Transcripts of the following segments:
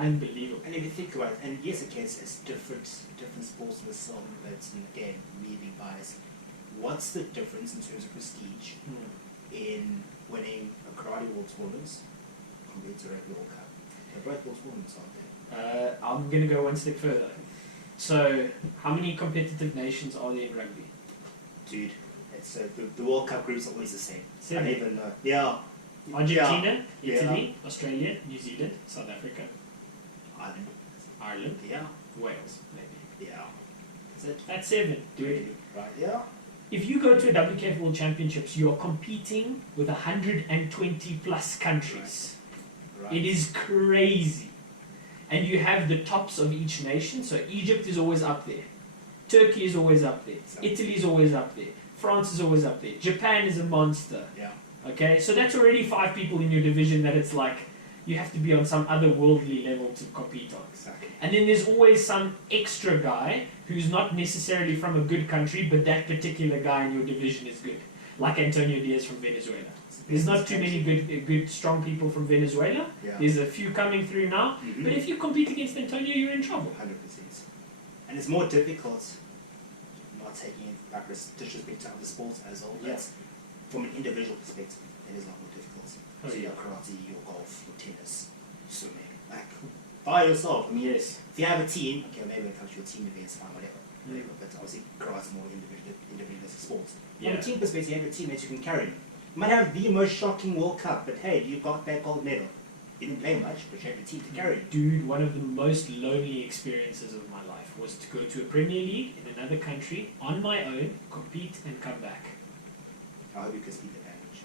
Unbelievable. And if you think about it, and yes, okay, it's different sports with some, but again, me being biased, what's the difference in terms of prestige in winning a karate world tournament compared to a rugby World Cup? They're both world tournaments, aren't they? I'm going to go one step further. So, how many competitive nations are there in rugby? Dude, it's the World Cup groups are always the same. 7. I don't even know. Yeah. Argentina, Yeah. Italy, Australia, New Zealand, South Africa, Ireland. Yeah. Wales, maybe. Yeah. That's it. That's 7, dude. Right. Yeah. If you go to a WKF World Championships, you are competing with 120 plus countries. Right. It is crazy. And you have the tops of each nation. So Egypt is always up there. Turkey is always up there. Italy is always up there. France is always up there. Japan is a monster. Yeah. Okay, so that's already 5 people in your division that it's like you have to be on some other worldly level to compete on. Exactly. And then there's always some extra guy who's not necessarily from a good country, but that particular guy in your division is good. Like Antonio Diaz from Venezuela. There's not too many good, strong people from Venezuela. Yeah. There's a few coming through now. Mm-hmm. But if you compete against Antonio, you're in trouble. 100%. And it's more difficult, not taking like disrespect to other sports as well. Yeah. But from an individual perspective, it is a lot more difficult. Oh, so yeah. your karate, your golf, your tennis, swimming, like by yourself. I mean, Yes. if you have a team, okay, maybe when it comes to your team events, fine, whatever. Mm. But obviously, karate's more individualistic sports. Yeah. From a team perspective, you have a team that you can carry. You might have the most shocking World Cup, but hey, you got that gold medal. You didn't play much, but you had a team to carry. Dude, one of the most lonely experiences of my life was to go to a Premier League in another country on my own, compete and come back. I hope you can speak the language.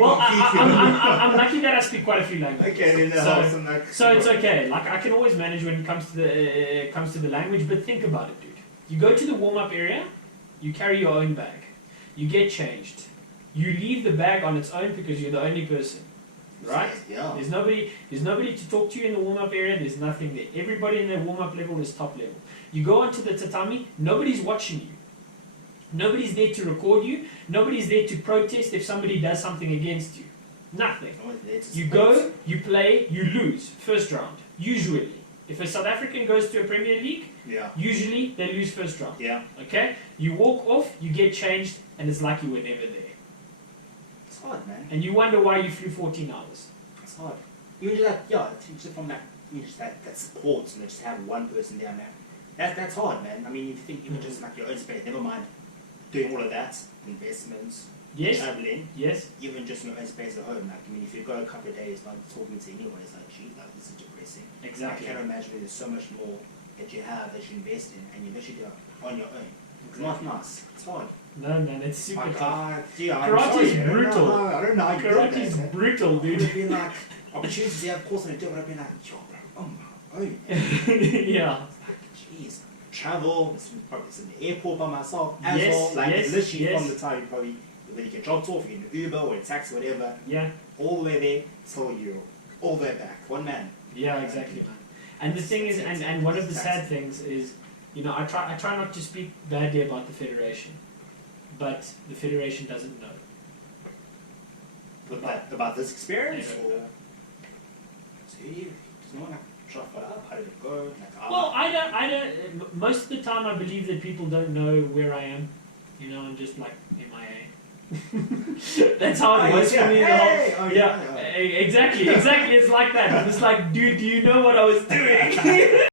Well, I'm lucky that I speak quite a few languages. Okay, then so it's okay. Like I can always manage when it comes to the language. But think about it, dude. You go to the warm-up area, you carry your own bag, you get changed, you leave the bag on its own because you're the only person, right? Yeah. There's nobody to talk to you in the warm-up area. There's nothing there. Everybody in the warm-up level is top level. You go onto the tatami, nobody's watching you. Nobody's there to record you. Nobody's there to protest if somebody does something against you. Nothing. You go, you play, you lose. First round. Usually. If a South African goes to a Premier League, usually they lose first round. Yeah. Okay? You walk off, you get changed, and it's like you were never there. It's hard, man. And you wonder why you flew 14 hours. It's hard. You just like, just from that, you just that support, and just have one person down there. That's hard, man. I mean, if you think even just like your own space, never mind doing all of that, investments, traveling, even just in your own space at home. Like, I mean, if you go a couple of days not talking to anyone, it's like, gee, like, this is depressing. Exactly. I can't imagine there's so much more that you have that you invest in, and you literally do it on your own. It's not nice. It's hard. No, man, it's super tough. Karate is brutal. I don't know. Karate is brutal, dude. It would have been like opportunities you have, of course, and I do it. I'd be like, yo, bro, oh my own. Yeah. Jeez. Travel, it's in the airport by myself as well. Like literally from the time you probably when you get dropped off, you get an Uber or a taxi, whatever. Yeah. All the way there till you all the way back. One man. Yeah, exactly, man. And the thing is, and one of the sad things is, you know, I try not to speak badly about the Federation, but the Federation doesn't know. About this experience? They don't know. See, does no one like try to follow up? How did it go? Like, Well, I don't. Most of the time, I believe that people don't know where I am. You know, I'm just like MIA. That's how it was for me. Exactly. It's like that. It's like, dude, do you know what I was doing?